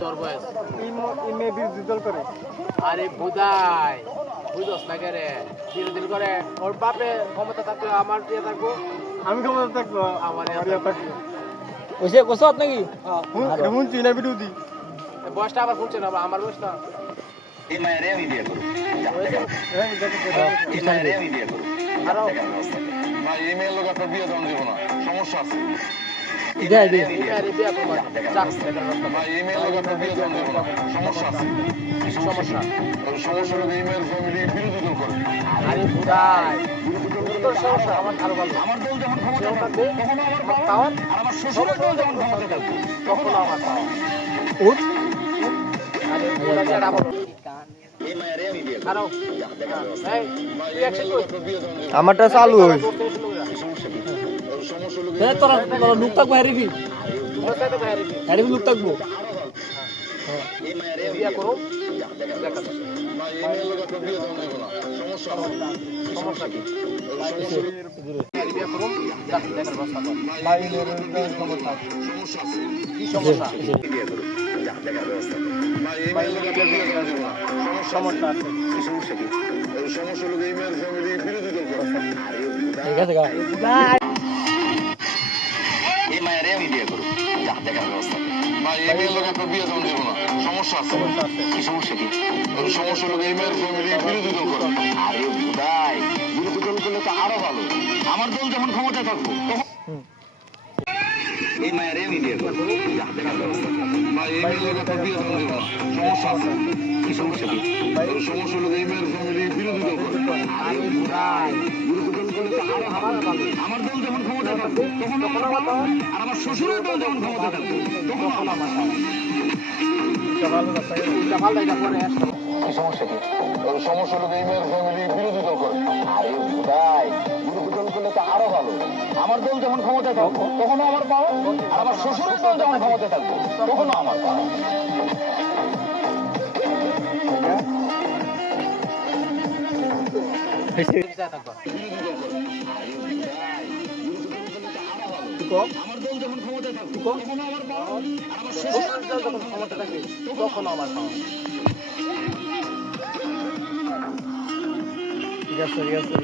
তোর বয়স ইমে বিরোধী দল করে। আরে বুদাই বুঝোস না কে রে বিরোধী করে ওর বাপে ক্ষমতা থাকলে আমার দিয়ে থাকবো আমি ক্ষমতা থাকবো আমার ইয়া থাকবো। ওইসে কোসত নাকি শুনছি না বিরোধী বয়সটা আবার শুনছে না আমার বয়স না এই মায়েরে আমি বিয়ে করব এই এই মায়েরে আমি বিয়ে করব আরো ভাই এই মেয়ের লোক আপনার বিয়ে দেওয়া দিব না সমস্যা আছে দেয় দে আরে বিয়া করবো চাকস দেখার রাস্তা ভাই এই মেয়ের লোক আপনার বিয়ে দেওয়া দিব না সমস্যা আছে কি সমস্যা সমস্যা হলো এই মেয়ের ফ্যামিলি বিরোধী দল করে আরে বুদাই তোর সমস্যা আমার আরো ভালো আমার দল যখন ক্ষমতা যেমন থাকবে থাকবে তখন আমার আমার পাওয়ার আর আমার শ্বশুরের দল যখন ক্ষমতা থাকবে তখন আমার পাওয়ার উঠ আরে বুদাই আর আবার এই মায়েরে আমি বিয়ে করব আরো এই তুই অ্যাকশন কর আমারটা চালু হই সমস্যা কি সমস্যা হলো এ তোরা তোরা লুক থাকবো হ্যারিফি তোর সাথে বাইরে হ্যারিফি লুক থাকবো এই মায়েরে আমি বিয়া করো দেখা ভাই এই মেয়ের লোক আপনার বিয়ে দেওয়া দিব না সমস্যা আছে সমস্যা কি বিয়া করো চাকস দেখার রাস্তা কর ভাই সমস্যা সমস্যা আছে কি সমস্যা বিয়ে করব দেখার ব্যবস্থা ভাই এই মেয়ের লোক আপনার বিয়ে দেওয়া দিব না সমস্যা আছে কি সমস্যা কি সমস্যা হলো এই মেয়ের ফ্যামিলি বিরোধী দল করে ঠিক আছে গা এই মায়েরে আমি বিয়ে করব দেখার ব্যবস্থা ভাই এই মেয়ের লোক আপনার বিয়ে দেওয়া দিব না সমস্যা আছে কি সমস্যা কি সমস্যা হলো এই মেয়ের ফ্যামিলি বিরোধী দল করে আরে ভাই বিরোধী দল করলে তো আরো ভালো আমার দল যখন ক্ষমতায় থাকবো তখন এই মায়েরে আমি বিয়ে করব দেখার ব্যবস্থা ভাই এই মেয়ের লোক আপনার বিয়ে দেওয়া দিব না সমস্যা আছে কি সমস্যা কি সমস্যা হলো এই মেয়ের ফ্যামিলি বিরোধী দল করে আরে বুদাই বিরোধী দল করলে তো আরো আমার ভালো আমার দল যখন ক্ষমতায় থাকবে তখন আমার পাওয়ার আর আমার শ্বশুরের দল যখন ক্ষমতায় থাকবে তখন আমার পাওয়ার এটা ভালো এটা পরে আসতো কি সমস্যা কি সমস্যা হলো এই মেয়ের ফ্যামিলি বিরোধী দল করে আরে ভাই বিরোধী দল করলে তো আরো ভালো আমার দল যখন ক্ষমতায় থাকবে তখন আমার পাওয়ার আর আমার শ্বশুরের দল যখন ক্ষমতায় থাকবে তখন আমার পাওয়ার আমার দল যখন ক্ষমতায় থাকবে তখন আমার পাওয়ার আর আমার শ্বশুরের দল যখন ক্ষমতা থাকে তখন আমার পাওয়া ঠিক আছে ঠিক আছে